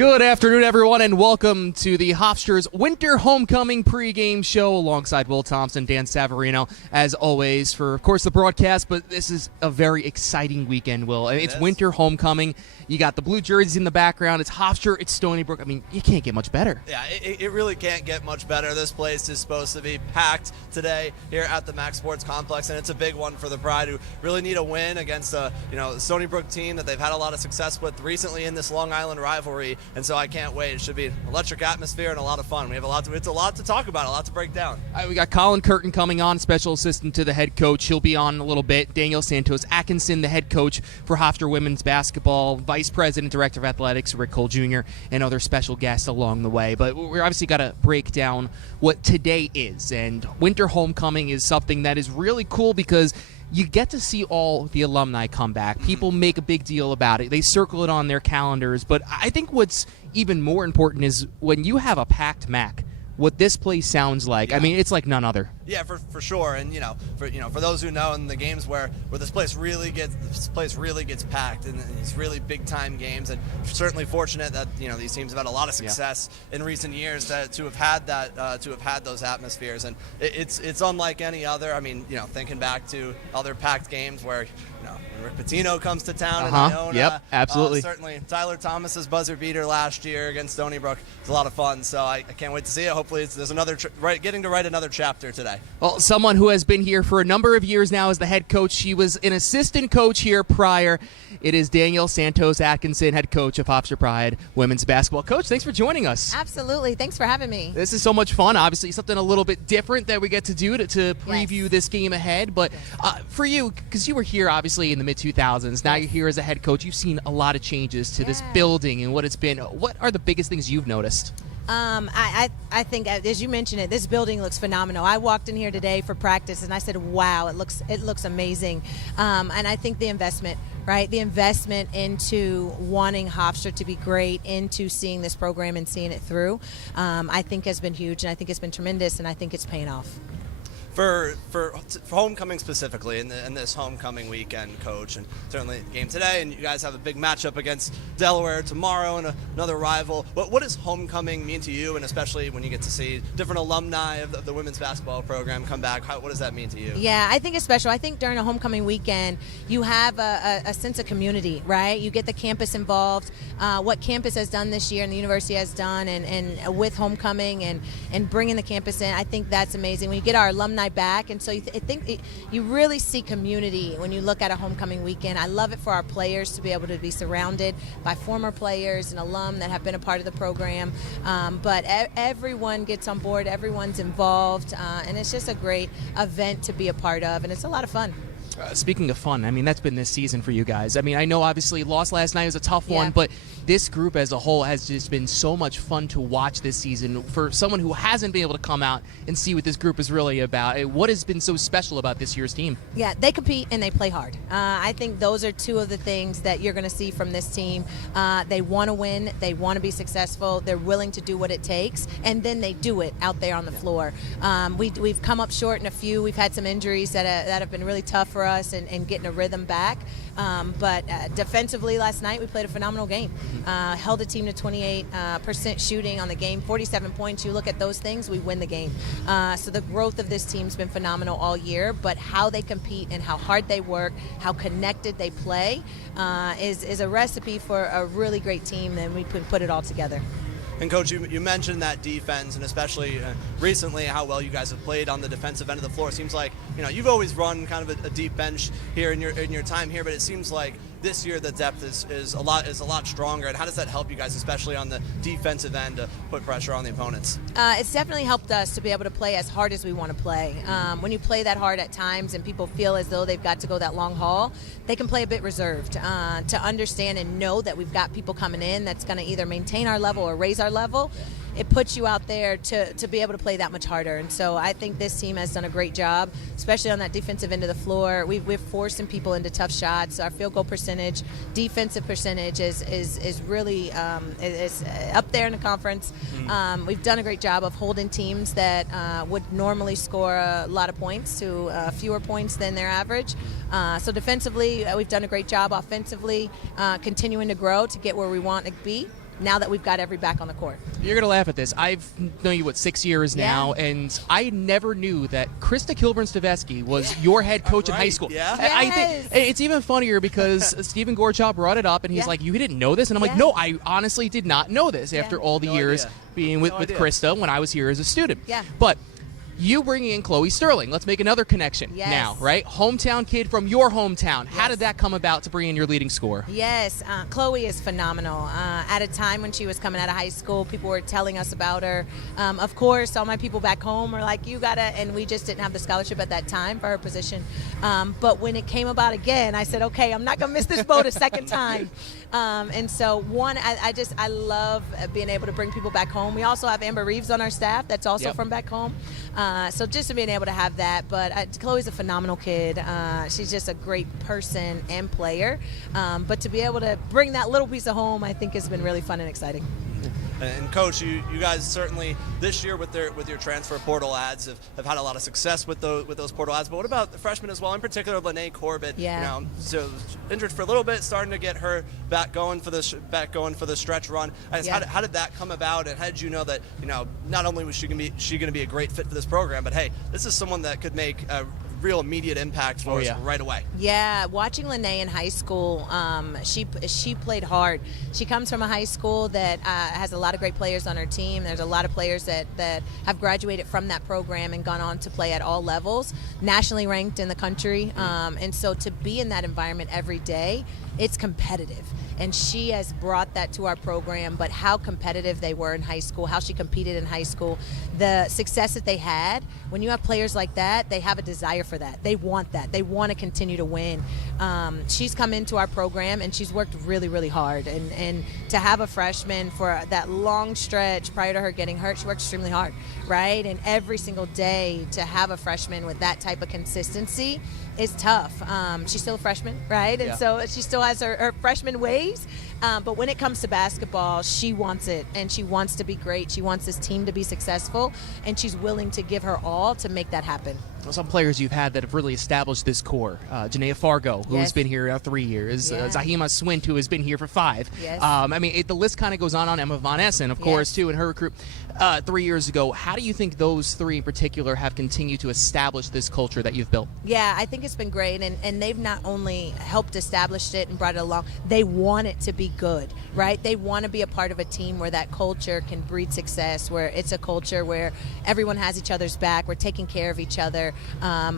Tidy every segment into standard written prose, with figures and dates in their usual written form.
Good afternoon, everyone, and welcome to the Hofstra's Winter Homecoming pregame show alongside Will Thompson, Dan Savarino, as always, for, of course, the broadcast. But this is a very exciting weekend, Will. It's Winter Homecoming. You got the blue jerseys in the background. It's Hofstra. It's Stony Brook. I mean, you can't get much better. Yeah, it really can't get much better. This place is supposed to be packed today here at the Max Sports Complex, and it's a big one for the Pride, who really need a win against the Stony Brook team that they've had a lot of success with recently in this Long Island rivalry. And so I can't wait. It should be an electric atmosphere and a lot of fun. It's a lot to talk about, a lot to break down. All right, we got Colin Curtin coming on, special assistant to the head coach. He'll be on in a little bit. Daniel Santos Atkinson, the head coach for Hofstra women's basketball, vice president, director of athletics, Rick Cole Jr., and other special guests along the way. But we're obviously got to break down what today is. And Winter Homecoming is something that is really cool because you get to see all the alumni come back. People make a big deal about it. They circle it on their calendars. But I think what's even more important is when you have a packed MAC, what this place sounds like. Yeah. I mean, it's like none other. Yeah, for sure. And for those who know, in the games where this place really gets packed, and these really big time games, and certainly fortunate that these teams have had a lot of success in recent years to have had those atmospheres, and it's unlike any other. I mean, thinking back to other packed games where when Rick Pitino comes to town in Iona. Yep, absolutely. Certainly Tyler Thomas's buzzer beater last year against Stony Brook. It's a lot of fun, so I can't wait to see it. Hopefully there's another getting to write another chapter today. Well, someone who has been here for a number of years now as the head coach. She was an assistant coach here prior. It is Daniel Santos Atkinson, head coach of Hofstra Pride women's basketball. Coach, thanks for joining us. Absolutely. Thanks for having me. This is so much fun. Obviously, something a little bit different that we get to do to preview this game ahead. But for you, because you were here obviously in the mid-2000s, now you're here as a head coach. You've seen a lot of changes to this building and what it's been. What are the biggest things you've noticed? I think, as you mentioned it, this building looks phenomenal. I walked in here today for practice, and I said, wow, it looks amazing. And I think the investment, right, the investment into wanting Hofstra to be great, into seeing this program and seeing it through, I think has been huge, and I think it's been tremendous, and I think it's paying off. For homecoming specifically, in this homecoming weekend, Coach, and certainly the game today, and you guys have a big matchup against Delaware tomorrow and another rival. What does homecoming mean to you, and especially when you get to see different alumni of the women's basketball program come back? What does that mean to you? Yeah, I think it's special. I think during a homecoming weekend, you have a sense of community, right? You get the campus involved. What campus has done this year and the university has done, and with homecoming and bringing the campus in, I think that's amazing. When you get our alumni back, and so you really see community when you look at a homecoming weekend. I love it for our players to be able to be surrounded by former players and alum that have been a part of the program, but everyone gets on board, everyone's involved, and it's just a great event to be a part of, and it's a lot of fun. Speaking of fun, I mean, that's been this season for you guys. I mean, I know obviously lost last night was a tough one, but this group as a whole has just been so much fun to watch this season. For someone who hasn't been able to come out and see what this group is really about, what has been so special about this year's team? Yeah, they compete and they play hard. I think those are two of the things that you're going to see from this team. They want to win, they want to be successful, they're willing to do what it takes, and then they do it out there on the floor. We've come up short in a few. We've had some injuries that have been really tough for us and getting a rhythm back. But defensively last night, we played a phenomenal game. Held a team to 28% shooting on the game, 47 points. You look at those things, we win the game. So the growth of this team's been phenomenal all year, but how they compete and how hard they work, how connected they play is a recipe for a really great team, and we put it all together. And Coach, you mentioned that defense, and especially recently how well you guys have played on the defensive end of the floor. It seems like you've always run kind of a deep bench here in your time here, but it seems like this year the depth is a lot stronger. And how does that help you guys, especially on the defensive end, to put pressure on the opponents? It's definitely helped us to be able to play as hard as we want to play. When you play that hard at times and people feel as though they've got to go that long haul, they can play a bit reserved. To understand and know that we've got people coming in that's going to either maintain our level or raise our level, it puts you out there to be able to play that much harder. And so I think this team has done a great job, especially on that defensive end of the floor. We're forcing people into tough shots. Our field goal percentage, defensive percentage is really is up there in the conference. We've done a great job of holding teams that would normally score a lot of points to fewer points than their average. So defensively, we've done a great job. Offensively, continuing to grow to get where we want to be. now that we've got every back on the court. You're going to laugh at this. I've known you, 6 years now, and I never knew that Krista Kilburn-Stavesky was your head coach in high school. Yeah. I think it's even funnier because Stephen Gorchow brought it up, and he's like, you didn't know this? And I'm like, no, I honestly did not know this after all the years being with Krista when I was here as a student. Yeah. But you bringing in Chloe Sterling. Let's make another connection now, right? Hometown kid from your hometown. How did that come about to bring in your leading scorer? Yes, Chloe is phenomenal. At a time when she was coming out of high school, people were telling us about her. Of course, all my people back home were like, you gotta, and we just didn't have the scholarship at that time for her position. But when it came about again, I said, okay, I'm not gonna miss this boat a second time. And so I love being able to bring people back home. We also have Amber Reeves on our staff that's also from back home. So just being able to have that, but Chloe's a phenomenal kid. She's just a great person and player. But to be able to bring that little piece of home, I think has been really fun and exciting. And Coach, you guys certainly this year with your transfer portal ads have had a lot of success with those portal ads. But what about the freshmen as well? In particular, Lene Corbett. Yeah. So injured for a little bit, starting to get her back going for the stretch run. How did that come about? And how did you know that not only was she going to be a great fit for this program, but hey, this is someone that could make a real immediate impact for us right away. Yeah, watching Lene in high school, she played hard. She comes from a high school that has a lot of great players on her team. There's a lot of players that have graduated from that program and gone on to play at all levels, nationally ranked in the country. And so to be in that environment every day, it's competitive. And she has brought that to our program, but how competitive they were in high school, how she competed in high school, the success that they had. When you have players like that, they have a desire for that. They want that. They want to continue to win. She's come into our program, and she's worked really, really hard. And to have a freshman for that long stretch prior to her getting hurt, she worked extremely hard, right? And every single day to have a freshman with that type of consistency is tough. She's still a freshman, right? And so she still has her freshman ways. But when it comes to basketball, she wants it, and she wants to be great. She wants this team to be successful, and she's willing to give her all to make that happen. Some players you've had that have really established this core. Janaea Fargo, who's been here 3 years. Zahima Swint, who has been here for 5. Yes. The list kind of goes on. Emma Von Essen, of course, too, and her recruit 3 years ago. How do you think those three in particular have continued to establish this culture that you've built? Yeah, I think it's been great, and they've not only helped establish it and brought it along, they want it to be good, right? They want to be a part of a team where that culture can breed success, where it's a culture where everyone has each other's back, we're taking care of each other,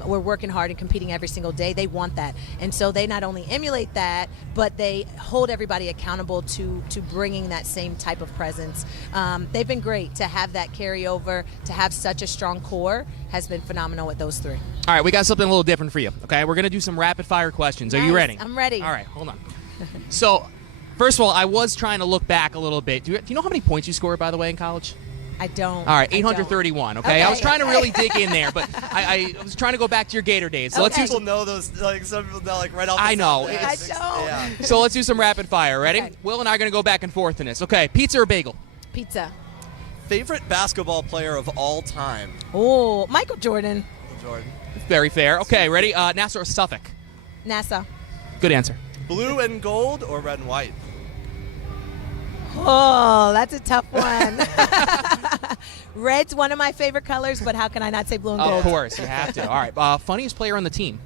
we're working hard and competing every single day. They want that. And so they not only emulate that, but they hold everybody accountable to bringing that same type of presence. They've been great. To have that carryover, to have such a strong core has been phenomenal with those three. All right, we got something a little different for you, okay? We're going to do some rapid-fire questions. Nice. Are you ready? I'm ready. All right, hold on. So, first of all, I was trying to look back a little bit. Do you know how many points you scored, by the way, in college? I don't. All right, 831, okay? I was trying to really dig in there, but I was trying to go back to your Gator days. So let's do some know those, some people know, right off the I know. I don't. Yeah. So let's do some rapid fire. Ready? Okay. Will and I are going to go back and forth in this. Okay, pizza or bagel? Pizza. Favorite basketball player of all time? Oh, Michael Jordan. Jordan. Very fair. Okay, ready? NASA or Suffolk? NASA. Good answer. Blue and gold or red and white? Oh, that's a tough one. Red's one of my favorite colors, but how can I not say blue and gold? Of course, you have to. All right, funniest player on the team?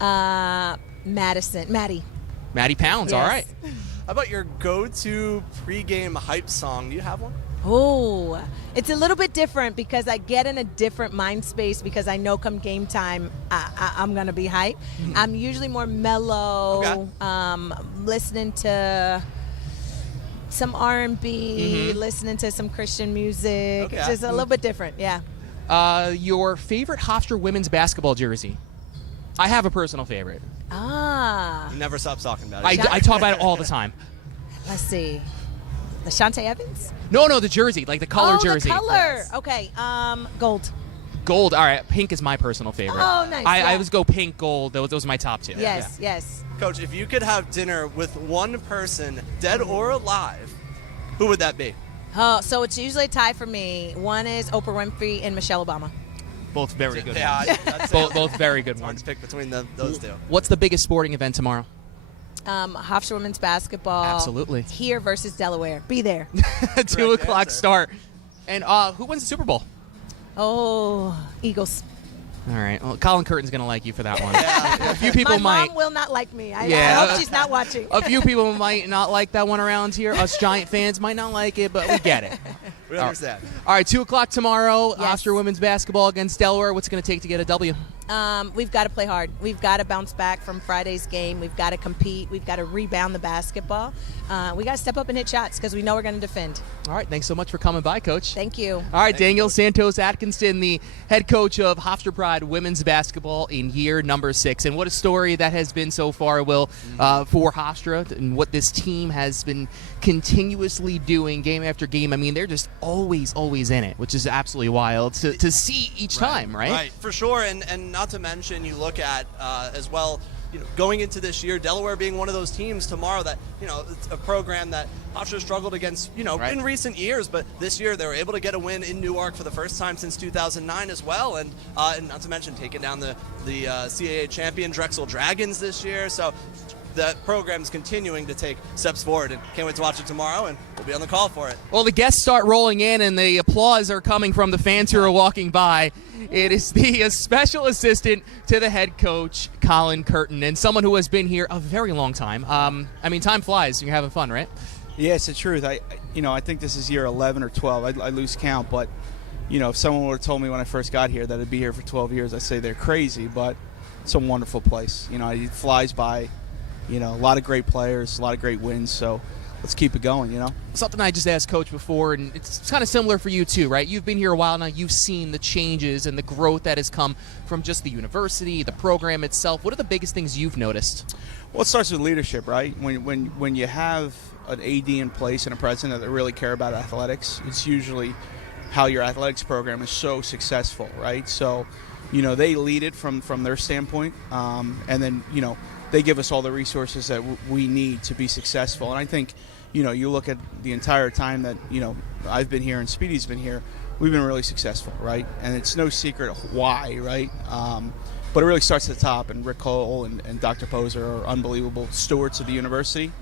Maddie Pounds, yes. All right. How about your go-to pregame hype song? Do you have one? Oh, it's a little bit different because I get in a different mind space because I know come game time I'm going to be hype. I'm usually more mellow, listening to some R&B, listening to some Christian music. Okay. It's just a little bit different, yeah. Your favorite Hofstra women's basketball jersey? I have a personal favorite. You never stop talking about it. I talk about it all the time. Let's see. LaShante Evans? No, the jersey, like the color jersey. The color. Yes. Okay, gold. Gold. All right, pink is my personal favorite. Oh, nice. I yeah. always go pink, gold. Those are my top two. Yes, yes. Coach, if you could have dinner with one person, dead or alive, who would that be? Oh, so it's usually a tie for me. One is Oprah Winfrey and Michelle Obama. Both very good Yeah, ones. that's Both very good it's hard ones. to pick between those two. What's the biggest sporting event tomorrow? Hofstra women's basketball. Absolutely. Here versus Delaware. Be there. 2 o'clock start. And who wins the Super Bowl? Oh, Eagles. All right. Well, Colin Curtin's going to like you for that one. Yeah. A few people My might. mom will not like me. I hope she's not watching. A few people might not like that one around here. Us Giant fans might not like it, but we get it. We understand. All right, 2 o'clock tomorrow. Yes. Hofstra women's basketball against Delaware. What's it going to take to get a W? We've got to play hard. We've got to bounce back from Friday's game. We've got to compete. We've got to rebound the basketball. We got to step up and hit shots because we know we're going to defend. All right, thanks so much for coming by, Coach. Thank you. All right, Daniel Santos Atkinson, the head coach of Hofstra Pride women's basketball in year number 6. And what a story that has been so far, Will, for Hofstra and what this team has been continuously doing game after game. I mean, they're just always in it, which is absolutely wild to see each time, right? Right, for sure. And not to mention, you look at as well, going into this year, Delaware being one of those teams tomorrow that, it's a program that Hofstra struggled against, in recent years, but this year they were able to get a win in Newark for the first time since 2009 as well, and not to mention taking down the CAA champion Drexel Dragons this year. So the program's continuing to take steps forward, and can't wait to watch it tomorrow, and we'll be on the call for it. Well, the guests start rolling in, and the applause are coming from the fans who are walking by. It is the special assistant to the head coach, Colin Curtin, and someone who has been here a very long time. I mean, time flies. You're having fun, right? Yeah, it's the truth. I think this is year 11 or 12. I lose count, but, if someone would have told me when I first got here that I'd be here for 12 years, I'd say they're crazy, but it's a wonderful place. It flies by. A lot of great players, a lot of great wins, so let's keep it going, Something I just asked Coach before, and it's kind of similar for you too, right? You've been here a while now. You've seen the changes and the growth that has come from just the university, the program itself. What are the biggest things you've noticed? Well, it starts with leadership, right? When you have an AD in place and a president that really care about athletics, it's usually how your athletics program is so successful, right? So, they lead it from their standpoint, and then, they give us all the resources that we need to be successful. And I think, you look at the entire time that, I've been here and Speedy's been here, we've been really successful, right? And it's no secret why, right? But it really starts at the top, and Rick Cole and Dr. Poser are unbelievable stewards of the university,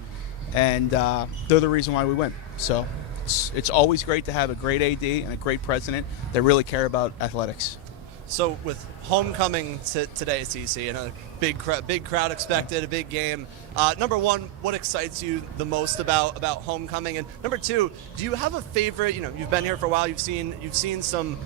and they're the reason why we win. So it's always great to have a great AD and a great president that really care about athletics. So with homecoming today, CC, and a big crowd expected, a big game. Number one, what excites you the most about homecoming? And number two, do you have a favorite? You've been here for a while. You've seen some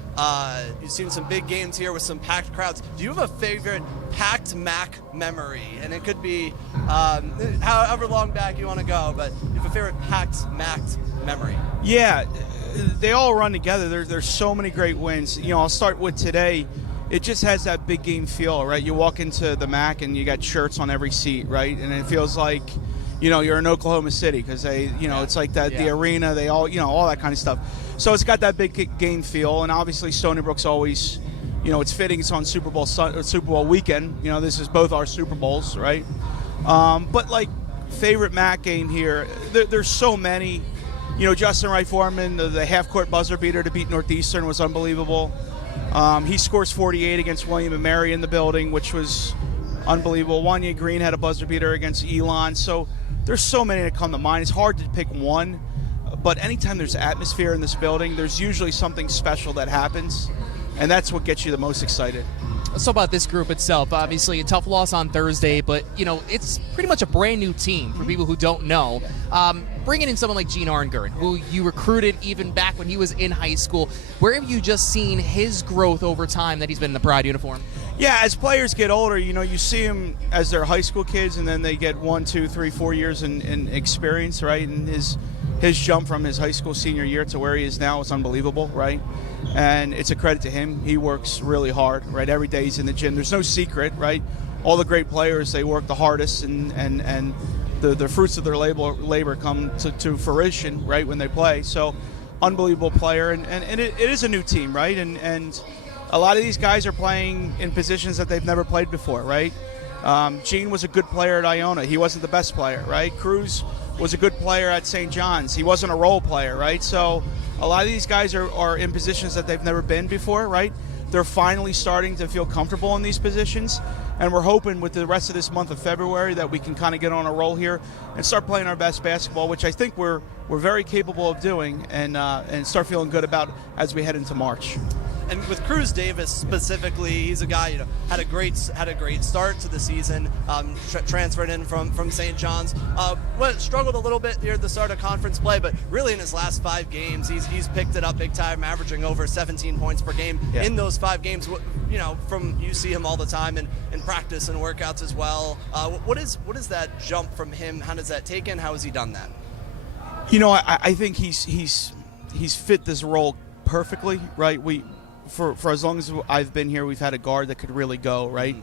big games here with some packed crowds. Do you have a favorite packed MAC memory? And it could be however long back you want to go, but you have a favorite packed MAC memory. Yeah. They all run together. There's so many great wins. I'll start with today. It just has that big game feel, right? You walk into the MAC and you got shirts on every seat, right? And it feels like, you're in Oklahoma City because they, it's like that the arena. They all, all that kind of stuff. So it's got that big game feel, and obviously Stony Brook's always, it's fitting. It's on Super Bowl weekend. This is both our Super Bowls, right? But like favorite MAC game here, there's so many. Justin Wright Foreman, the half-court buzzer beater to beat Northeastern was unbelievable. He scores 48 against William & Mary in the building, which was unbelievable. Wanya Green had a buzzer beater against Elon. So there's so many that come to mind. It's hard to pick one, but anytime there's atmosphere in this building, there's usually something special that happens, and that's what gets you the most excited. Let's talk about this group itself. Obviously, a tough loss on Thursday, but, it's pretty much a brand new team for people who don't know. Bringing in someone like Gene Arngern, who you recruited even back when he was in high school, where have you just seen his growth over time that he's been in the Pride uniform? Yeah, as players get older, you see them as they're high school kids, and then they get 1, 2, 3, 4 years in experience, right? And his jump from his high school senior year to where he is now is unbelievable, right? And it's a credit to him. He works really hard, right? Every day he's in the gym. There's no secret, right? All the great players, they work the hardest, and the fruits of their labor come to fruition, right, when they play. So, unbelievable player, and it is a new team, right? And a lot of these guys are playing in positions that they've never played before, right? Gene was a good player at Iona. He wasn't the best player, right? Cruz was a good player at St. John's. He wasn't a role player, right? So a lot of these guys are in positions that they've never been before, right? they're finally starting to feel comfortable in these positions. And we're hoping with the rest of this month of February that we can kind of get on a roll here and start playing our best basketball, which I think we're very capable of doing, and start feeling good about as we head into March. And with Cruz Davis specifically, he's a guy had a great start to the season. Transferred in from St. John's. Struggled a little bit here at the start of conference play, but really in his last 5 games, he's picked it up big time, averaging over 17 points per game in those 5 games. You see him all the time in practice and workouts as well. What is that jump from him? How does that take in? How has he done that? I think he's fit this role perfectly, right? For as long as I've been here, we've had a guard that could really go, right?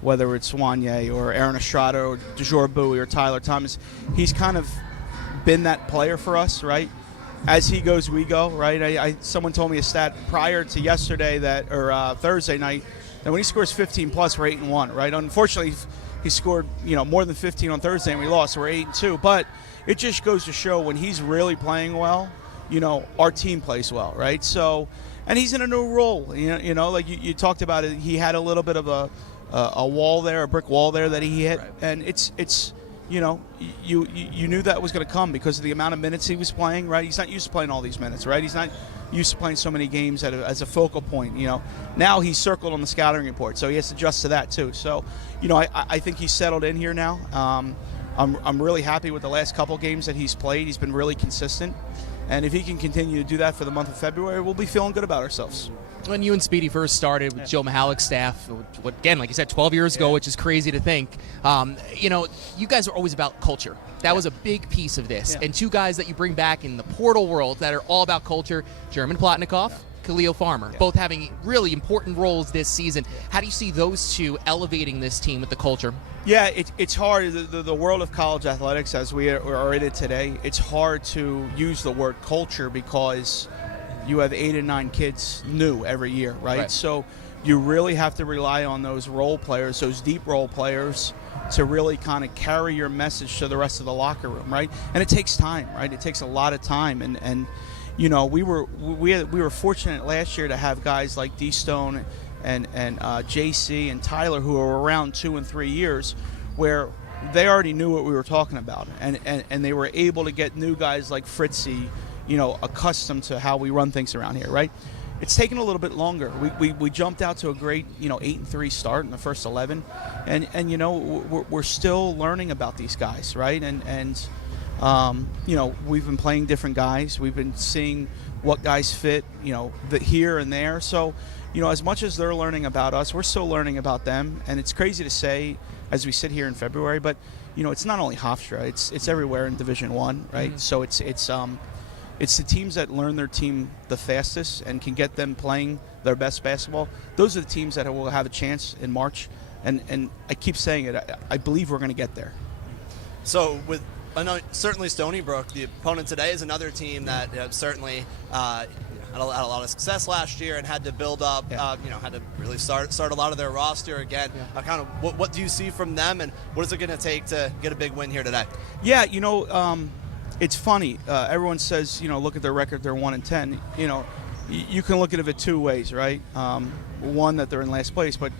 Whether it's Wanye or Aaron Estrada or DeJour Bowie or Tyler Thomas, he's kind of been that player for us, right? As he goes, we go, right? Someone told me a stat prior to yesterday or Thursday night that when he scores 15 plus, we're 8-1, right? Unfortunately, he scored more than 15 on Thursday and we lost, so we're 8-2. But it just goes to show when he's really playing well, our team plays well, right? So. And he's in a new role, like you talked about it. He had a little bit of a wall there, a brick wall there that he hit, right. And it's you knew that was going to come because of the amount of minutes he was playing, right? He's not used to playing all these minutes, right? He's not used to playing so many games as a focal point, Now he's circled on the scouting report, so he has to adjust to that too. So, I think he's settled in here now. I'm really happy with the last couple games that he's played. He's been really consistent. And if he can continue to do that for the month of February, we'll be feeling good about ourselves. When you and Speedy first started with Joe Mihalik's staff, again, like you said, 12 years ago, which is crazy to think, you guys are always about culture. That was a big piece of this. And 2 guys that you bring back in the portal world that are all about culture, German Plotnikov, Khalil Farmer, both having really important roles this season. How do you see those 2 elevating this team with the culture? Yeah, it's hard. The world of college athletics, as we are in it today, it's hard to use the word culture because you have 8 and 9 kids new every year, right? So you really have to rely on those role players, those deep role players, to really kind of carry your message to the rest of the locker room, right? And it takes time, right? It takes a lot of time, and we were fortunate last year to have guys like D Stone and JC and Tyler who were around 2 and 3 years, where they already knew what we were talking about, and they were able to get new guys like Fritzy, accustomed to how we run things around here, right? It's taken a little bit longer. We jumped out to a great 8-3 start in the first 11, and we're still learning about these guys, right? And we've been playing different guys. We've been seeing what guys fit, here and there. So, as much as they're learning about us, we're still learning about them. And it's crazy to say as we sit here in February, but it's not only Hofstra. It's everywhere in Division I, right? Mm-hmm. So it's the teams that learn their team the fastest and can get them playing their best basketball. Those are the teams that will have a chance in March. And I keep saying it. I believe we're going to get there. So I know certainly Stony Brook, the opponent today, is another team that certainly had a lot of success last year and had to build up, had to really start a lot of their roster again. Kind of what do you see from them, and what is it going to take to get a big win here today? Yeah, it's funny. Everyone says, look at their record, they're 1-10. You can look at it 2 ways, right? One, that they're in last place, but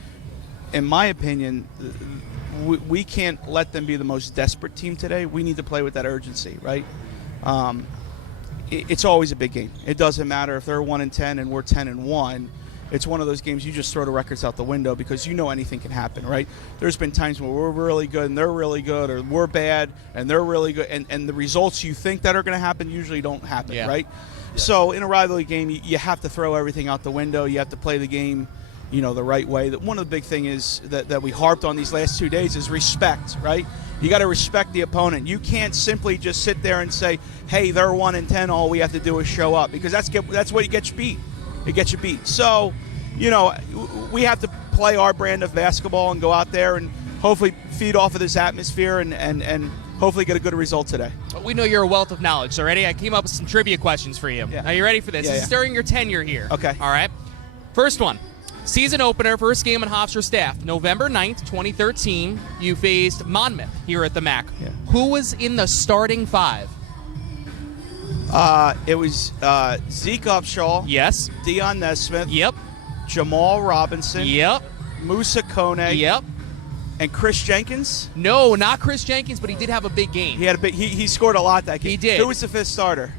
in my opinion, we can't let them be the most desperate team today. We need to play with that urgency, right? It's always a big game. It doesn't matter if they're 1-10 and we're 10-1. It's one of those games you just throw the records out the window because anything can happen, right? There's been times where we're really good and they're really good, or we're bad and they're really good, and the results you think that are going to happen usually don't happen, right? Yeah. So in a rivalry game, you have to throw everything out the window. You have to play the game, the right way. One of the big things is that we harped on these last 2 days is respect, right? You got to respect the opponent. You can't simply just sit there and say, hey, they're 1-10, all we have to do is show up, because that's what gets you beat. It gets you beat. So, we have to play our brand of basketball and go out there and hopefully feed off of this atmosphere and hopefully get a good result today. We know you're a wealth of knowledge, so ready? I came up with some trivia questions for you. Yeah. Are you ready for this? This is during your tenure here. Okay. All right. First one. Season opener, first game on Hofstra staff, November 9th, 2013. You faced Monmouth here at the MAC. Yeah. Who was in the starting 5? It was Zeke Upshaw. Yes. Dion Nesmith. Yep. Jamal Robinson. Yep. Musa Kone. Yep. And Chris Jenkins. No, not Chris Jenkins, but he did have a big game. He had a big. He scored a lot that game. He did. Who was the 5th starter?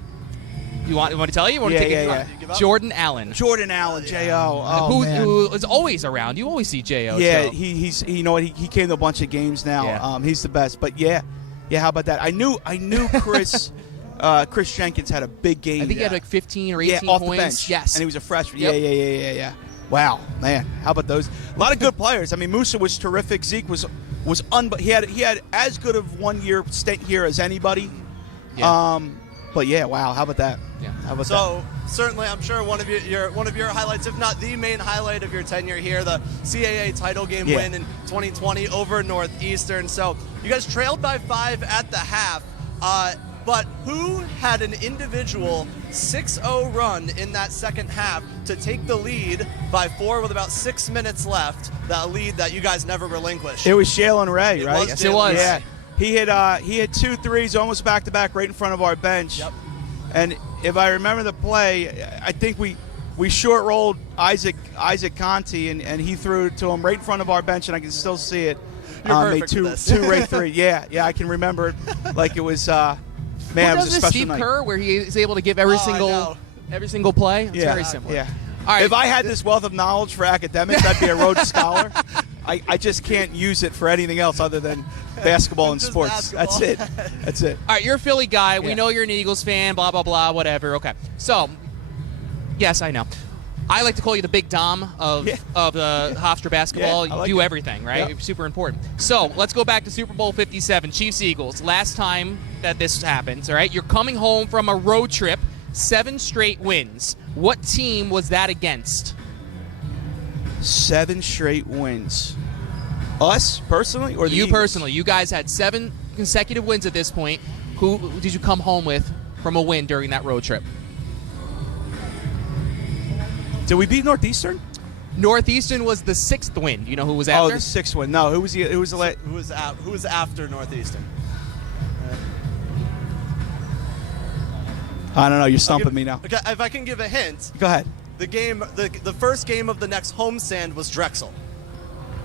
You want to tell you? You want to take it? Jordan Allen. Jordan Allen, J.O. Oh, man. Who is always around. You always see J.O. Yeah, so. he's you know what, he came to a bunch of games now. Yeah. He's the best. But yeah, how about that? I knew Chris Chris Jenkins had a big game. I think he had like 15 or 18 off points. the bench. Yes. And he was a freshman. Yep. Yeah. Wow, man. How about those? A lot of good players. I mean, Musa was terrific. Zeke was he had as good of 1 year stint here as anybody. Yeah. But yeah, wow. How about that? Yeah. How about that? So certainly, I'm sure one of your highlights, if not the main highlight of your tenure here, the CAA title game win in 2020 over Northeastern. So you guys trailed by 5 at the half, but who had an individual 6-0 run in that second half to take the lead by 4 with about 6 minutes left? That lead that you guys never relinquished. It was Jalen Ray, right? Yes, it was. Yeah. He had 2 threes almost back to back right in front of our bench. Yep. And if I remember the play, I think we short rolled Isaac Conti and he threw it to him right in front of our bench, and I can still see it. You're made perfect two for this. right three. Yeah, I can remember it like it was. Man, Who it was does a this special Steve night. Kerr where he is able to give every single play? It's very similar. Yeah. All right. If I had this wealth of knowledge for academics, I'd be a Rhodes Scholar. I just can't use it for anything else other than basketball and Just sports. basketball. That's it. All right, you're a Philly guy. We Yeah. know you're an Eagles fan, blah, blah, blah, whatever. Okay. So, yes, I know. I like to call you the big Dom of the Hofstra basketball. Yeah, I like you do it. everything, right? Yep. You're super important. So, let's go back to Super Bowl 57, Chiefs-Eagles. Last time that this happens, all right? You're coming home from a road trip, 7 straight wins. What team was that against? 7 straight wins. Us personally, or the You Eagles? personally. You guys had 7 consecutive wins at this point. Who did you come home with from a win during that road trip? Did we beat Northeastern? Northeastern was the 6th win. Do you know who was Oh, after? the 6th one. No, who was the Who was after Northeastern? I don't know. You're stumping me now. Okay, if I can give a hint, Go ahead. the first game of the next homestand was Drexel.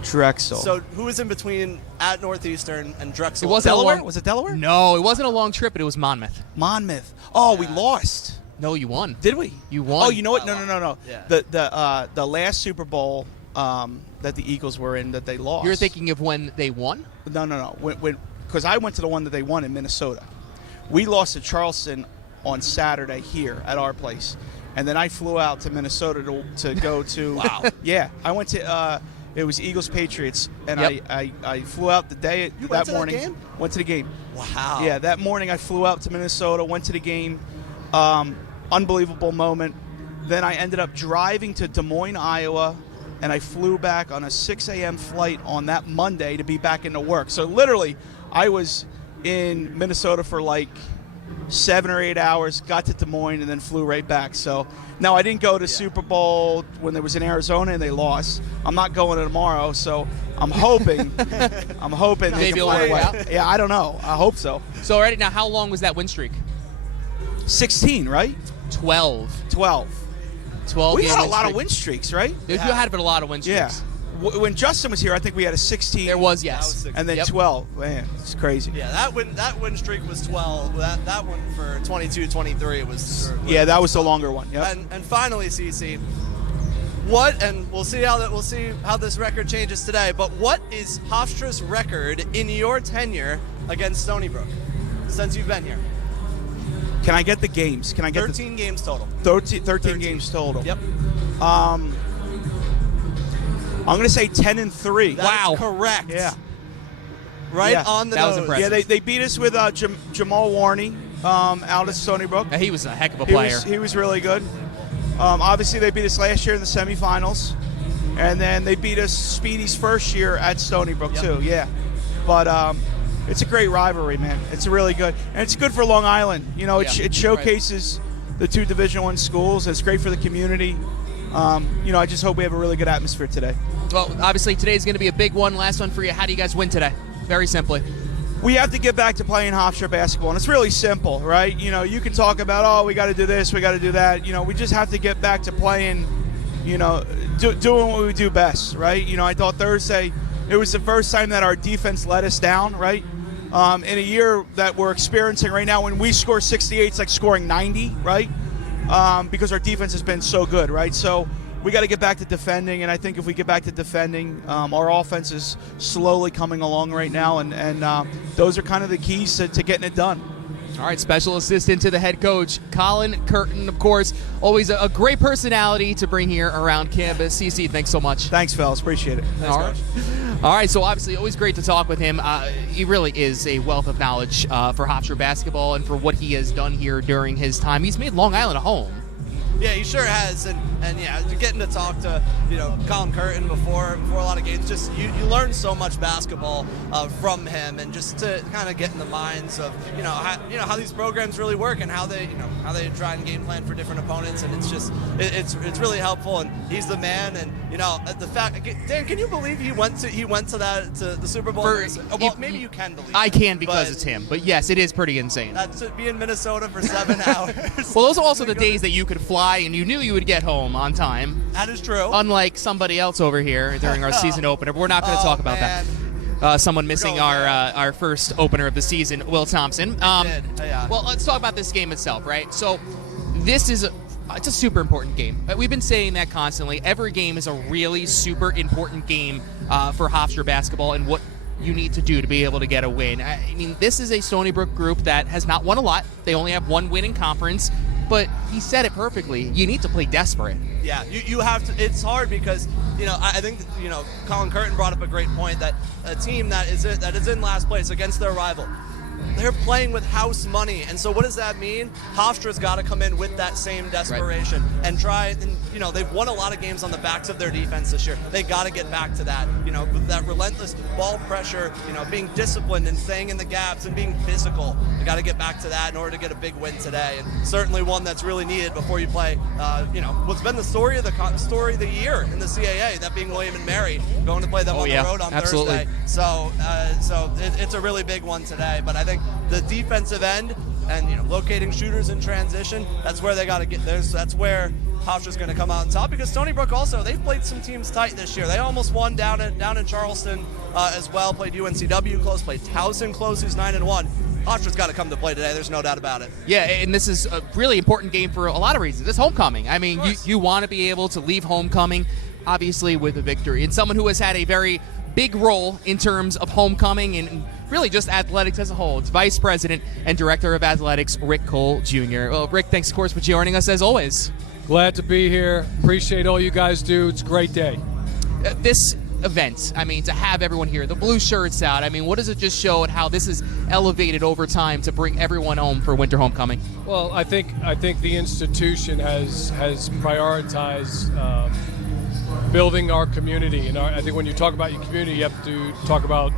Drexel. So who was in between at Northeastern and Drexel? It wasn't Delaware? a long, Was it Delaware? No, it wasn't a long trip, but it was Monmouth. Monmouth. Oh, we lost. No, you won. Did we? You won. Oh, you know what? No. Yeah. The last Super Bowl that the Eagles were in that they lost. You're thinking of when they won? No. Because I went to the one that they won in Minnesota. We lost to Charleston on Saturday here at our place, and then I flew out to Minnesota to go to. Wow. Yeah, I went to. It was Eagles Patriots, and Yep. I flew out the day You that went to that morning. game? Went to the game. Wow. Yeah, that morning I flew out to Minnesota, went to the game. Unbelievable moment. Then I ended up driving to Des Moines, Iowa, and I flew back on a 6 a.m. flight on that Monday to be back into work. So literally, I was in Minnesota for like 7 or 8 hours, got to Des Moines, and then flew right back. So now I didn't go to Super Bowl when it was in Arizona and they lost. I'm not going to tomorrow, so I'm hoping. They Maybe can it'll find a work way. out. Yeah, I don't know. I hope so. So already now, how long was that win streak? 16, right? 12. 12. 12 We game had a win lot of streak. win streaks, right? You had a lot of win Yeah. streaks. When Justin was here, I think we had a 16. There was, That yes. was 16. And then Yep. 12. Man, it's crazy. Yeah, that win streak was 12. That one for 22-23 was. Yeah, that was the longer one. Yep. And finally, CC, we'll see how this record changes today. But what is Hofstra's record in your tenure against Stony Brook since you've been here? Can I get the games? Can I get 13 games total. the 13 games total? Yep. I'm going to say 10-3. That's Wow. correct. Yeah. Right Yeah. on the That was nose. impressive. Yeah, they beat us with Jamal Warney out at Stony Brook. He was a heck of a player. He was really good. Obviously, they beat us last year in the semifinals. And then they beat us Speedy's first year at Stony Brook, too. Yeah. But it's a great rivalry, man. It's really good. And it's good for Long Island. You know, Yeah. it showcases the 2 Division I schools. It's great for the community. I just hope we have a really good atmosphere today. Well, obviously today's going to be a big one. Last one for you. How do you guys win today? Very simply. We have to get back to playing Hofstra basketball, and it's really simple, right? You can talk about, we got to do this, we got to do that. We just have to get back to playing doing what we do best, right? I thought Thursday, it was the first time that our defense let us down, right? In a year that we're experiencing right now, when we score 68, it's like scoring 90, right? Because our defense has been so good, right? So we got to get back to defending, and I think if we get back to defending, our offense is slowly coming along right now, and those are kind of the keys to getting it done. All right, special assistant to the head coach, Colin Curtin, of course. Always a great personality to bring here around campus. CC, thanks so much. Thanks, fellas. Appreciate it. Thanks, All right, so obviously always great to talk with him. He really is a wealth of knowledge for Hofstra basketball and for what he has done here during his time. He's made Long Island a home. Yeah, he sure has, and yeah, getting to talk to Colin Curtin before a lot of games, just you learn so much basketball from him, and just to kind of get in the minds of how these programs really work and how they try and game plan for different opponents, and it's really helpful, and he's the man, and the fact, Dan, can you believe he went to the Super Bowl? Well, maybe you can believe. I can because it's him, but yes, it is pretty insane. To be in Minnesota for 7 hours. Well, those are also the days that you could fly and you knew you would get home on time. That is true. Unlike somebody else over here during our season opener. But we're not going to talk about that. Someone missing our first opener of the season, Will Thompson. Yeah. Well, let's talk about this game itself, right? So this is it's a super important game. We've been saying that constantly. Every game is a really super important game for Hofstra basketball and what you need to do to be able to get a win. I mean, this is a Stony Brook group that has not won a lot. They only have one win in conference. But he said it perfectly. You need to play desperate. Yeah, you have to. It's hard because I think Colin Curtin brought up a great point that a team that is in last place against their rival, they're playing with house money, and so what does that mean? Hofstra's got to come in with that same desperation and try. And they've won a lot of games on the backs of their defense this year. They got to get back to that. With that relentless ball pressure. Being disciplined and staying in the gaps and being physical. They got to get back to that in order to get a big win today, and certainly one that's really needed before you play. What's been the story of the year in the CAA, that being William and Mary, going to play them on the road on Thursday. So it's a really big one today. But I think the defensive end and locating shooters in transition, that's where they got to get. That's where Hofstra's going to come out on top, because Stony Brook also, they've played some teams tight this year. They almost won down in Charleston as well. Played UNCW close, played Towson close, who's 9-1. Hofstra's got to come to play today. There's no doubt about it. Yeah, and this is a really important game for a lot of reasons. It's homecoming. I mean, you want to be able to leave homecoming, obviously, with a victory. And someone who has had a very big role in terms of homecoming and really just athletics as a whole. It's Vice President and Director of Athletics, Rick Cole Jr. Well, Rick, thanks, of course, for joining us as always. Glad to be here. Appreciate all you guys do. It's a great day. This event, I mean, to have everyone here, the blue shirts out, I mean, what does it just show and how this is elevated over time to bring everyone home for winter homecoming? Well, I think the institution has prioritized building our community. And I think when you talk about your community, you have to talk about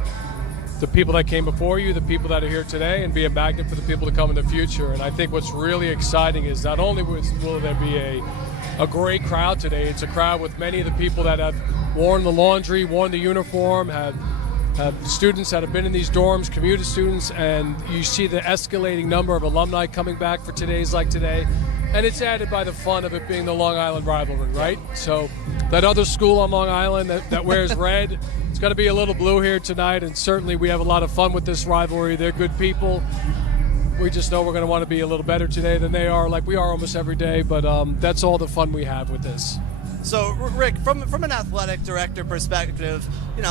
the people that came before you, the people that are here today, and be a magnet for the people to come in the future. And I think what's really exciting is not only will there be a great crowd today, it's a crowd with many of the people that have worn the laundry, worn the uniform, have students that have been in these dorms, commuter students, and you see the escalating number of alumni coming back for today's like today. And it's added by the fun of it being the Long Island rivalry, right? So that other school on Long Island that wears red, it's going to be a little blue here tonight, and certainly we have a lot of fun with this rivalry. They're good people. We just know we're going to want to be a little better today than they are, like we are almost every day, but that's all the fun we have with this. So, Rick, from an athletic director perspective,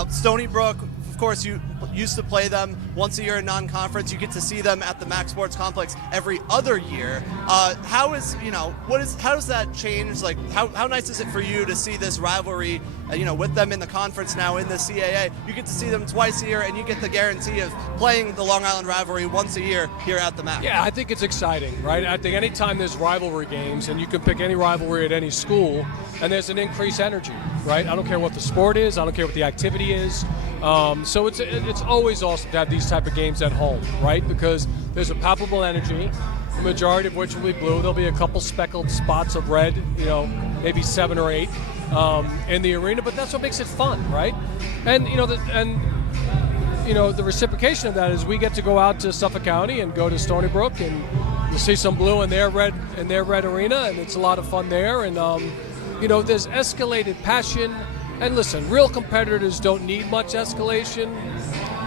Stony Brook, of course, you used to play them once a year in non-conference. You get to see them at the Max Sports Complex every other year. How does that change? Like, how nice is it for you to see this rivalry, with them in the conference now in the CAA? You get to see them twice a year, and you get the guarantee of playing the Long Island rivalry once a year here at the Max. Yeah, I think it's exciting, right? I think anytime there's rivalry games, and you can pick any rivalry at any school, and there's an increased energy, right? I don't care what the sport is. I don't care what the activity is. So it's always awesome to have these type of games at home, right? Because there's a palpable energy, the majority of which will be blue. There'll be a couple speckled spots of red, maybe 7 or 8 in the arena, but that's what makes it fun, right? And the reciprocation of that is we get to go out to Suffolk County and go to Stony Brook, and you'll see some blue in their red arena, and it's a lot of fun there. And there's escalated passion. And listen, real competitors don't need much escalation.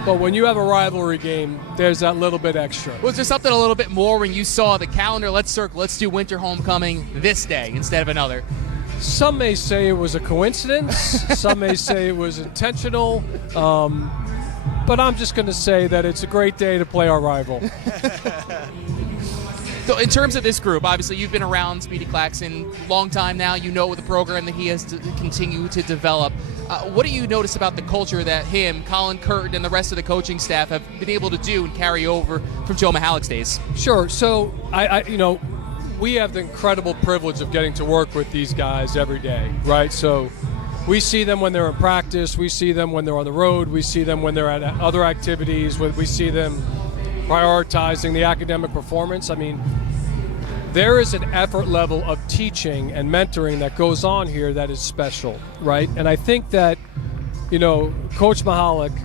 But when you have a rivalry game, there's that little bit extra. Was there something a little bit more when you saw the calendar? Let's do winter homecoming this day instead of another. Some may say it was a coincidence. Some may say it was intentional. But I'm just going to say that it's a great day to play our rival. So in terms of this group, obviously you've been around Speedy Claxton a long time now. You know the program that he has to continue to develop. What do you notice about the culture that him, Colin Curtin, and the rest of the coaching staff have been able to do and carry over from Joe Mihalik's days? Sure. So we have the incredible privilege of getting to work with these guys every day, right? So we see them when they're in practice. We see them when they're on the road. We see them when they're at other activities. We see them prioritizing the academic performance. I mean, there is an effort level of teaching and mentoring that goes on here that is special, right? And I think that, Coach Mihalik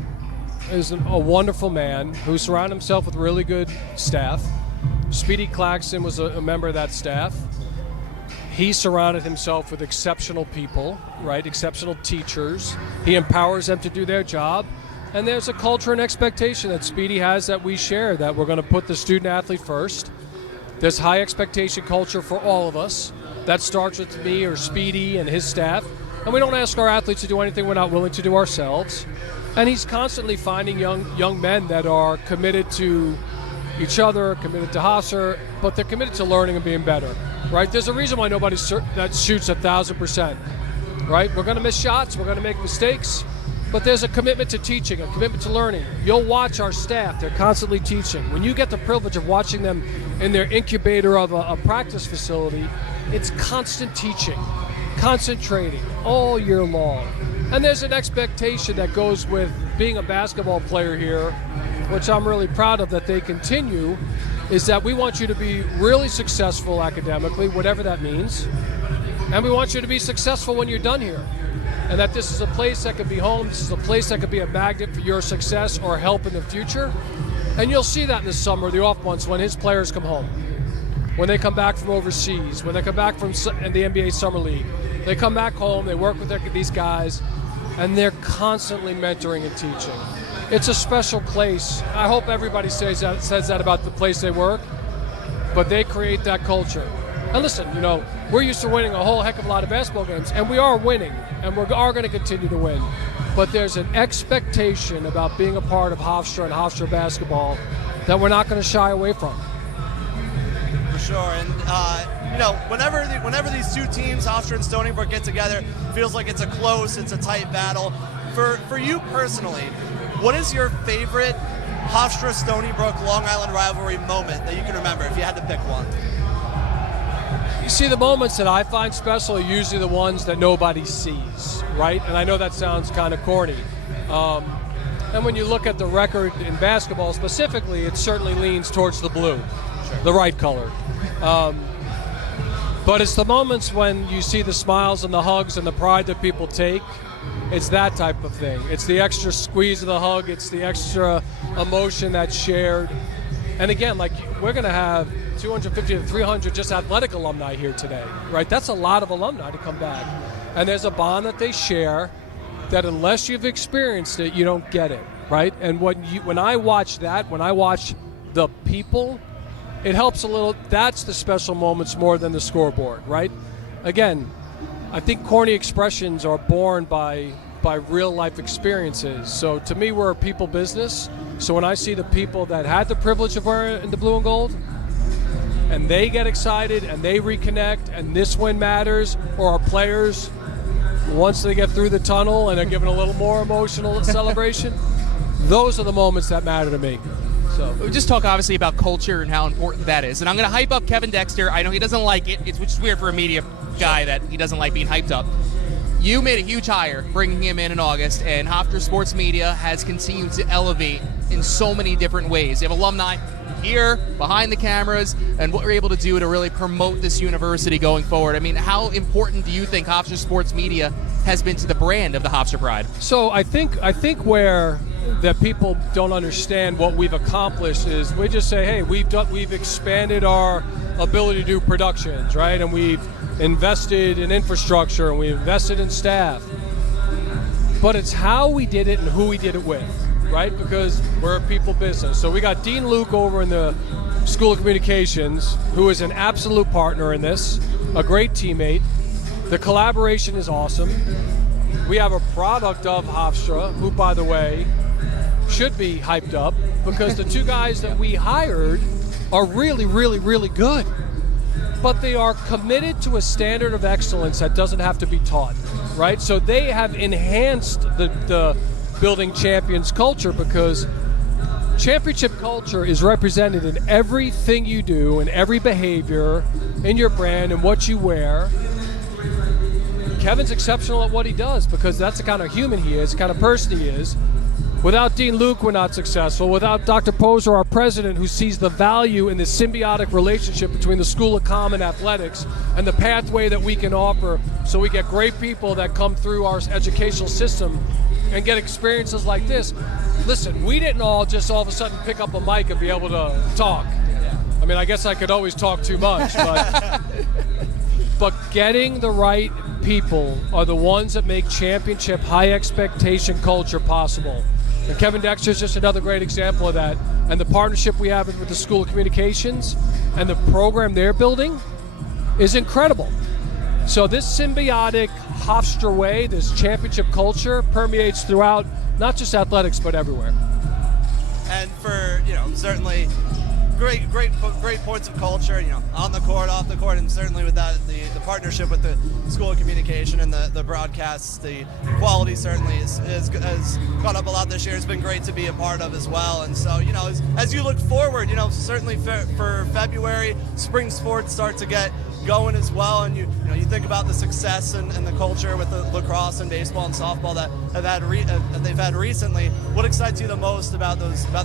is a wonderful man who surrounded himself with really good staff. Speedy Claxton was a member of that staff. He surrounded himself with exceptional people, right? Exceptional teachers. He empowers them to do their job. And there's a culture and expectation that Speedy has that we share, that we're going to put the student athlete first. There's high expectation culture for all of us. That starts with me or Speedy and his staff. And we don't ask our athletes to do anything we're not willing to do ourselves. And he's constantly finding young men that are committed to each other, committed to Hofstra, but they're committed to learning and being better, right? There's a reason why nobody that shoots 1,000%, right? We're going to miss shots, we're going to make mistakes, but there's a commitment to teaching, a commitment to learning. You'll watch our staff, they're constantly teaching. When you get the privilege of watching them in their incubator of a practice facility, it's constant teaching, concentrating all year long. And there's an expectation that goes with being a basketball player here, which I'm really proud of that they continue, is that we want you to be really successful academically, whatever that means. And we want you to be successful when you're done here. And that this is a place that could be home, this is a place that could be a magnet for your success or help in the future. And you'll see that in the summer, the off months, when his players come home. When they come back from overseas, when they come back from the NBA Summer League. They come back home, they work with these guys, and they're constantly mentoring and teaching. It's a special place. I hope everybody says that about the place they work, but they create that culture. And listen, we're used to winning a whole heck of a lot of basketball games, and we are winning, and we are going to continue to win. But there's an expectation about being a part of Hofstra and Hofstra basketball that we're not going to shy away from. For sure, and whenever these two teams, Hofstra and Stony Brook, get together, it feels like it's a tight battle. For you personally, what is your favorite Hofstra-Stony Brook Long Island rivalry moment that you can remember, if you had to pick one? You see, the moments that I find special are usually the ones that nobody sees, right? And I know that sounds kind of corny. And when you look at the record in basketball specifically, it certainly leans towards the blue, the right color. But it's the moments when you see the smiles and the hugs and the pride that people take. It's that type of thing. It's the extra squeeze of the hug. It's the extra emotion that's shared. And again, we're going to have 250 to 300 just athletic alumni here today, right? That's a lot of alumni to come back. And there's a bond that they share that unless you've experienced it, you don't get it, right? And when I watch that, when I watch the people, it helps a little. That's the special moments more than the scoreboard, right? Again, I think corny expressions are born by real life experiences. So to me, we're a people business. So when I see the people that had the privilege of wearing the blue and gold, and they get excited and they reconnect and this win matters, or our players, once they get through the tunnel and are given a little more emotional celebration, those are the moments that matter to me. So we just talk obviously about culture and how important that is. And I'm going to hype up Kevin Dexter. I know he doesn't like it, which is weird for a media guy that he doesn't like being hyped up. You made a huge hire bringing him in August, and Hofstra Sports Media has continued to elevate in so many different ways. You have alumni here, behind the cameras, and what we're able to do to really promote this university going forward. I mean, how important do you think Hofstra Sports Media has been to the brand of the Hofstra Pride? So I think where that people don't understand what we've accomplished is we just say, hey, we've expanded our ability to do productions, right? And we've invested in infrastructure and we invested in staff. But it's how we did it and who we did it with, right? Because we're a people business. So we got Dean Luke over in the School of Communications, who is an absolute partner in this, a great teammate. The collaboration is awesome. We have a product of Hofstra, who, by the way, should be hyped up because the two guys that we hired are really, really, really good. But they are committed to a standard of excellence that doesn't have to be taught, right? So they have enhanced the building champions culture because championship culture is represented in everything you do, in every behavior, in your brand, and what you wear. Kevin's exceptional at what he does because that's the kind of human he is, the kind of person he is. Without Dean Luke, we're not successful. Without Dr. Poser, our president, who sees the value in the symbiotic relationship between the School of Common Athletics and the pathway that we can offer so we get great people that come through our educational system and get experiences like this. Listen, we didn't all of a sudden pick up a mic and be able to talk. I mean, I guess I could always talk too much, but getting the right people are the ones that make championship high expectation culture possible. And Kevin Dexter is just another great example of that. And the partnership we have with the School of Communications and the program they're building is incredible. So this symbiotic Hofstra way, this championship culture permeates throughout not just athletics, but everywhere. And for, certainly great points of culture, on the court, off the court, and certainly with that, the partnership with the School of Communication and the broadcasts, the quality certainly has gone up a lot this year. It's been great to be a part of as well. And so, as you look forward, certainly for February, spring sports start to get going as well, and you think about the success and the culture with the lacrosse and baseball and softball that they've had recently. What excites you the most about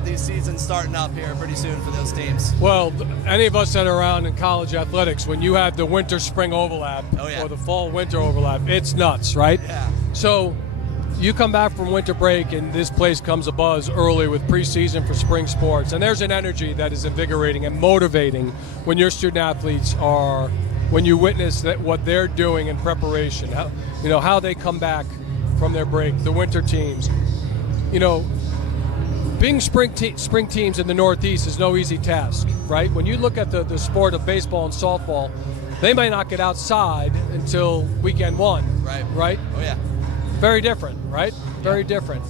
these seasons starting up here pretty soon for those teams? Well, any of us that are around in college athletics, when you have the winter-spring overlap or the fall-winter overlap, it's nuts, right? Yeah. So you come back from winter break and this place comes abuzz early with preseason for spring sports, and there's an energy that is invigorating and motivating when your student athletes are, when you witness that what they're doing in preparation, how they come back from their break, the winter teams. Being spring teams in the Northeast is no easy task, right? When you look at the sport of baseball and softball, they may not get outside until weekend one, right? Oh yeah. Very different, right? Very different.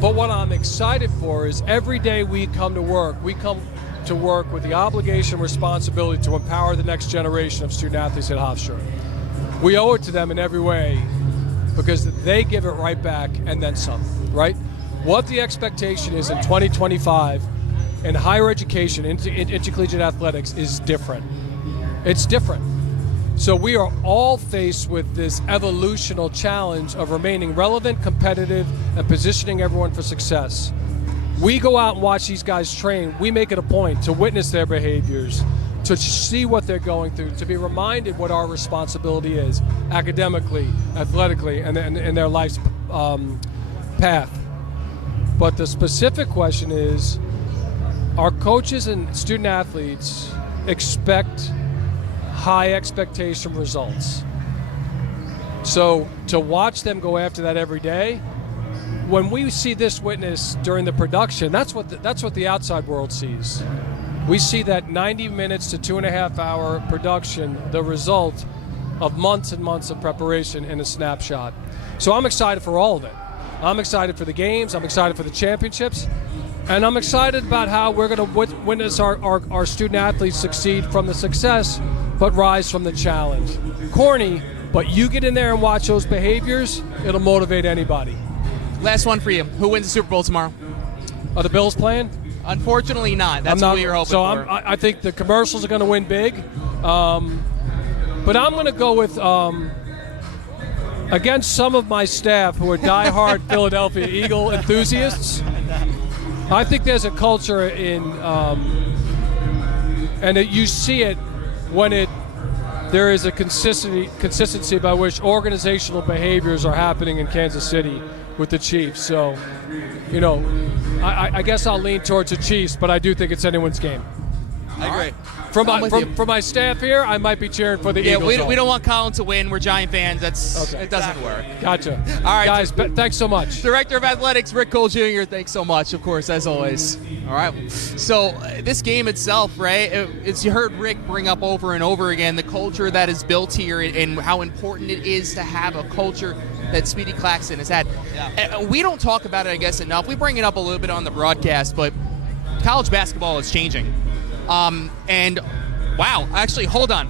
But what I'm excited for is every day we come to work with the obligation and responsibility to empower the next generation of student athletes at Hofstra. We owe it to them in every way because they give it right back and then some, right? What the expectation is in 2025 in higher education, intercollegiate athletics is different. It's different. So we are all faced with this evolutional challenge of remaining relevant, competitive, and positioning everyone for success. We go out and watch these guys train. We make it a point to witness their behaviors, to see what they're going through, to be reminded what our responsibility is academically, athletically, and in their life's path. But the specific question is, our coaches and student athletes expect high expectation results. So to watch them go after that every day, when we see this witness during the production, that's what the outside world sees. We see that 90 minutes to 2.5 hour production, the result of months and months of preparation in a snapshot. So I'm excited for all of it. I'm excited for the games, I'm excited for the championships, and I'm excited about how we're going to witness our student athletes succeed from the success, but rise from the challenge. Corny, but you get in there and watch those behaviors, it'll motivate anybody. Last one for you. Who wins the Super Bowl tomorrow? Are the Bills playing? Unfortunately not. That's what we were hoping for. I think the commercials are going to win big. But I'm going to go with, against some of my staff who are diehard Philadelphia Eagle enthusiasts, I think there's a culture and you see it when there is a consistency by which organizational behaviors are happening in Kansas City with the Chiefs. So, I guess I'll lean towards the Chiefs, but I do think it's anyone's game. I agree. From my staff here, I might be cheering for the Eagles. We don't want Colin to win. We're Giant fans. It doesn't work. Gotcha. All right, guys. Thanks so much. Director of Athletics Rick Cole Jr. Thanks so much, of course, as always. All right. So this game itself, right? It's you heard Rick bring up over and over again the culture that is built here and how important it is to have a culture that Speedy Claxton has had. Yeah. We don't talk about it, I guess, enough. We bring it up a little bit on the broadcast, but college basketball is changing. And wow, actually, hold on.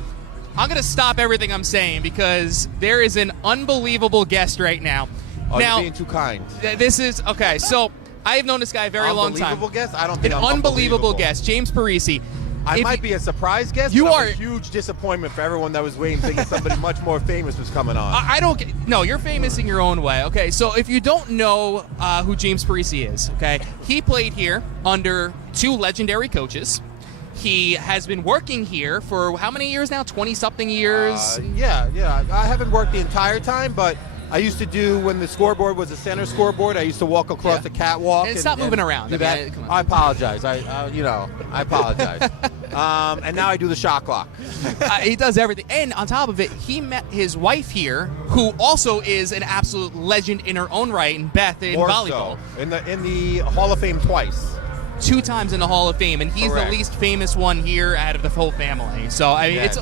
I'm going to stop everything I'm saying because there is an unbelievable guest right now. Oh, now, you're being too kind. This is, okay, so I have known this guy a very long time. Unbelievable guest? I don't think An I'm unbelievable guest, James Parisi. I might be a surprise guest, you but are I'm a huge disappointment for everyone that was waiting, thinking somebody much more famous was coming on. I don't. No, you're famous in your own way. Okay, so if you don't know who James Parisi is, okay, he played here under two legendary coaches. He has been working here for how many years now? 20-something years. Yeah. I haven't worked the entire time, but I used to do when the scoreboard was a center scoreboard. I used to walk across the catwalk and stop moving around. Do that. Come on. I apologize. I apologize. And now I do the shot clock. He does everything, and on top of it, he met his wife here, who also is an absolute legend in her own right, in Beth in More volleyball. So. In the Hall of Fame twice. 2 times in the Hall of Fame, and he's Correct. the least famous one here out of the whole family. So I mean, Yes.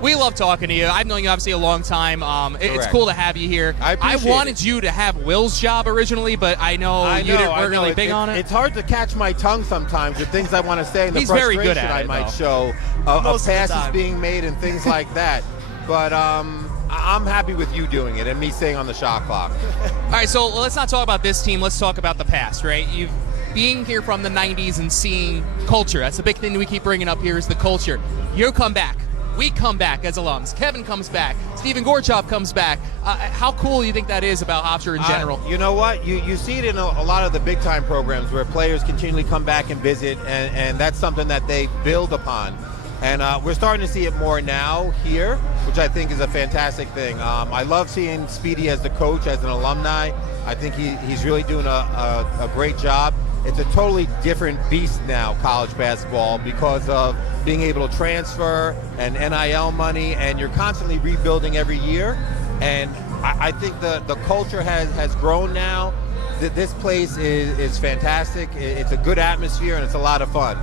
we love talking to you. I've known you obviously a long time. It's Correct. cool to have you here. I appreciate wanted you to have Will's job originally, but I know weren't really big on it. It's hard to catch my tongue sometimes with things I want to say and the He's very frustration good at I it, might though. show of Most of the passes time. being made and things like that. But I'm happy with you doing it and me staying on the shot clock. All right, so let's not talk about this team. Let's talk about the past, right? You've being here from the 90s and seeing culture. That's the big thing that we keep bringing up here is the culture. You come back. We come back as alums. Kevin comes back. Stephen Gorchov comes back. How cool do you think that is about Hofstra in general? You know what? You see it in a lot of the big-time programs where players continually come back and visit, and that's something that they build upon. And we're starting to see it more now here, which I think is a fantastic thing. I love seeing Speedy as the coach, as an alumni. I think he's really doing a great job. It's a totally different beast now, college basketball, because of being able to transfer and NIL money, and you're constantly rebuilding every year. And I think the culture has grown now. This place is fantastic. It's a good atmosphere, and it's a lot of fun.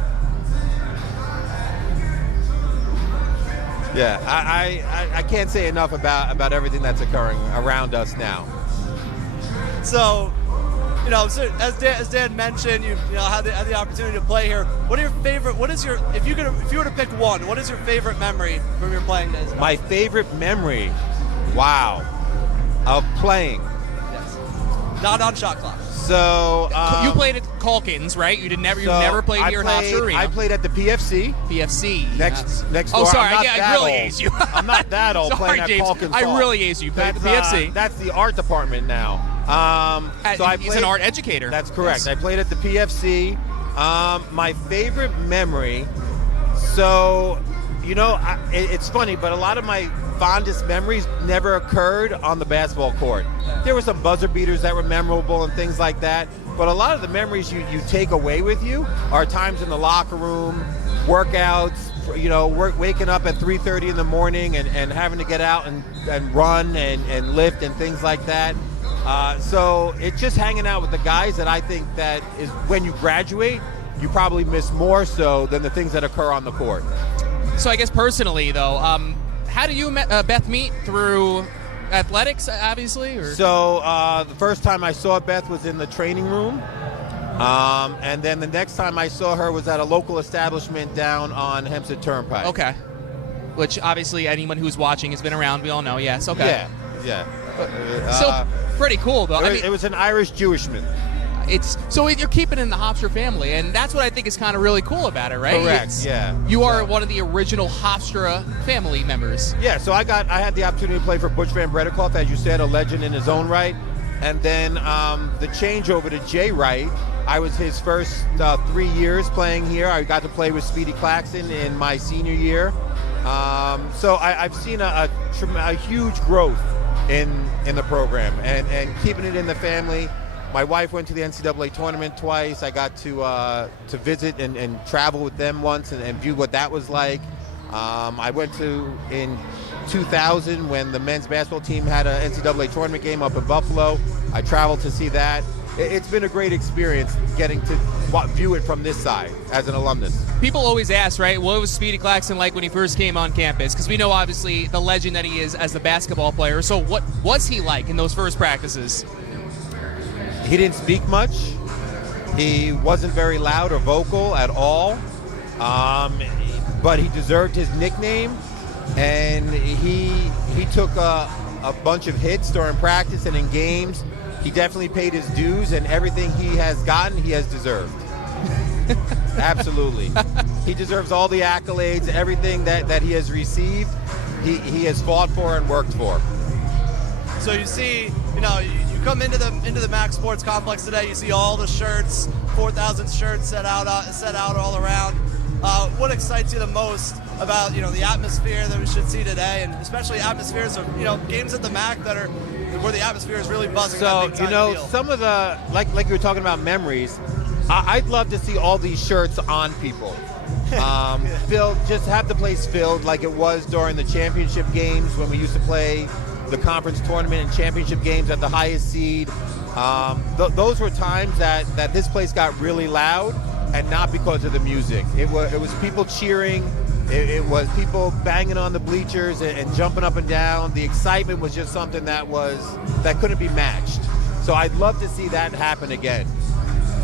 Yeah, I can't say enough about everything that's occurring around us now. So, so as Dan mentioned, you had the opportunity to play here. What are your favorite? If you were to pick one, what is your favorite memory from your playing days? My favorite memory, wow, of playing. Yes. Not on shot clock. So you played at Calkins, right? You never played here at Hofstra Arena. I played at the PFC. PFC. Next door. Oh, sorry, I really hazed you. I'm not that old Sorry, playing James, at Calkins. I really hazed you. Played at the PFC. That's the art department now. He's an art educator. That's correct. Yes. I played at the PFC. My favorite memory. So, it's funny, but a lot of my fondest memories never occurred on the basketball court. There were some buzzer beaters that were memorable and things like that, but a lot of the memories you take away with you are times in the locker room, workouts, waking up at 3:30 in the morning and having to get out and run and lift and things like that. So it's just hanging out with the guys that I think that is when you graduate, you probably miss more so than the things that occur on the court. So I guess personally, though, how do you Beth meet? Through athletics, obviously? Or? So the first time I saw Beth was in the training room. And then the next time I saw her was at a local establishment down on Hempstead Turnpike. Okay. Which obviously anyone who's watching has been around. We all know. Yes. Okay. Yeah. Still pretty cool, though. It was an Irish Jewishman. You're keeping it in the Hofstra family, and that's what I think is kind of really cool about it, right? Correct. You are one of the original Hofstra family members. Yeah. So I had the opportunity to play for Butch Van Bredekoff, as you said, a legend in his own right. And then the changeover to Jay Wright, I was his first 3 years playing here. I got to play with Speedy Claxton in my senior year. So I've seen a huge growth in the program and keeping it in the family. My wife went to the NCAA tournament twice. I got to visit and travel with them once and view what that was like. I went to in 2000 when the men's basketball team had an NCAA tournament game up in Buffalo. I traveled to see that. It's been a great experience getting to view it from this side as an alumnus. People always ask, right, what was Speedy Claxton like when he first came on campus? Because we know, obviously, the legend that he is as a basketball player. So what was he like in those first practices? He didn't speak much. He wasn't very loud or vocal at all. But he deserved his nickname. And he took a bunch of hits during practice and in games. He definitely paid his dues, and everything he has gotten, he has deserved. Absolutely. He deserves all the accolades, everything that he has received, he has fought for and worked for. So you see, you come into the Max Sports Complex today, you see all the shirts, 4,000 shirts set out all around. What excites you the most about the atmosphere that we should see today, and especially atmospheres of games at the MAC that are where the atmosphere is really buzzing? So some of the like you were talking about memories. I'd love to see all these shirts on people. Filled, just have the place filled like it was during the championship games when we used to play the conference tournament and championship games at the highest seed. Those were times that this place got really loud, and not because of the music. It was people cheering. It was people banging on the bleachers and jumping up and down. The excitement was just something that couldn't be matched. So I'd love to see that happen again.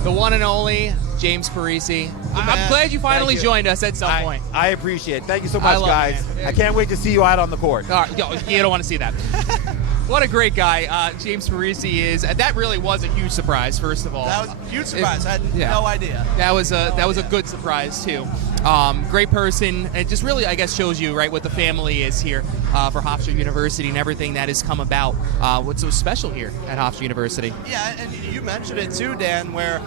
The one and only James Parisi. I'm glad you finally joined us at some point. I appreciate it. Thank you so much, guys. It, I can't wait to see you out on the court. All right, you don't want to see that. What a great guy James Parisi is. That really was a huge surprise, first of all. That was a huge surprise. I had no idea. That was a good surprise, too. Great person. It just really, I guess, shows you, right, what the family is here for Hofstra University and everything that has come about. What's so special here at Hofstra University. Yeah, and you mentioned it, too, Dan, where,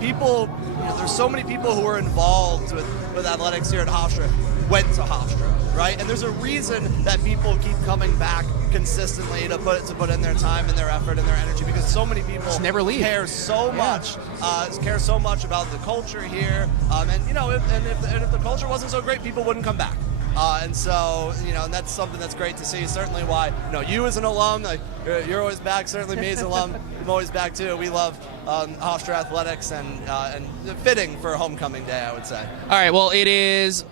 people, there's so many people who are involved with athletics here at Hofstra went to Hofstra, right? And there's a reason that people keep coming back consistently to put in their time and their effort and their energy, because so many people just never leave. care so much about the culture here, and if the culture wasn't so great, people wouldn't come back. And so, and that's something that's great to see. Certainly why, you as an alum, you're always back. Certainly me as an alum, I'm always back too. We love Hofstra athletics and fitting for homecoming day, I would say. All right, well, it is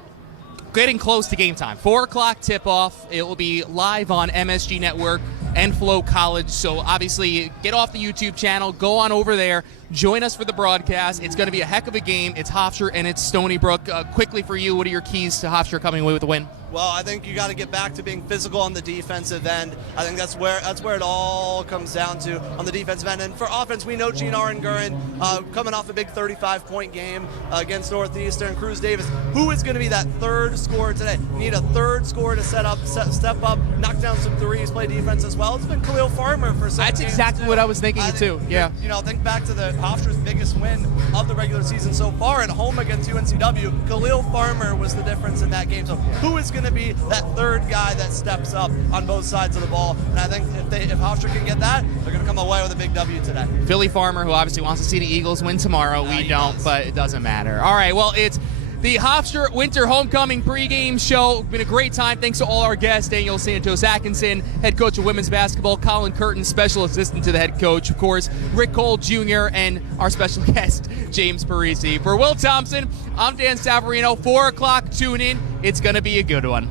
getting close to game time. 4 o'clock tip-off. It will be live on MSG Network and Flow College. So obviously, get off the YouTube channel, go on over there, join us for the broadcast. It's going to be a heck of a game. It's Hofstra and it's Stony Brook. Quickly for you, what are your keys to Hofstra coming away with a win? Well, I think you got to get back to being physical on the defensive end. I think that's where it all comes down to on the defensive end. And for offense, we know Gene Arenguren coming off a big 35-point game against Northeastern. Cruz Davis, who is going to be that third scorer today? We need a third scorer to step up, knock down some threes, play defense as well. It's been Khalil Farmer for some That's games exactly too. what I was thinking too. Yeah. Think back to the Hofstra's biggest win of the regular season so far at home against UNCW. Khalil Farmer was the difference in that game. So who is going to be that third guy that steps up on both sides of the ball? And I think if Hofstra can get that, they're going to come away with a big W today. Philly Farmer, who obviously wants to see the Eagles win tomorrow. We don't, but it doesn't matter. All right, well, it's the Hofstra Winter Homecoming pregame show. Been a great time. Thanks to all our guests, Daniel Santos Atkinson, head coach of women's basketball, Colin Curtin, special assistant to the head coach, of course, Rick Cole Jr., and our special guest, James Parisi. For Will Thompson, I'm Dan Savarino. 4 o'clock, tune in. It's going to be a good one.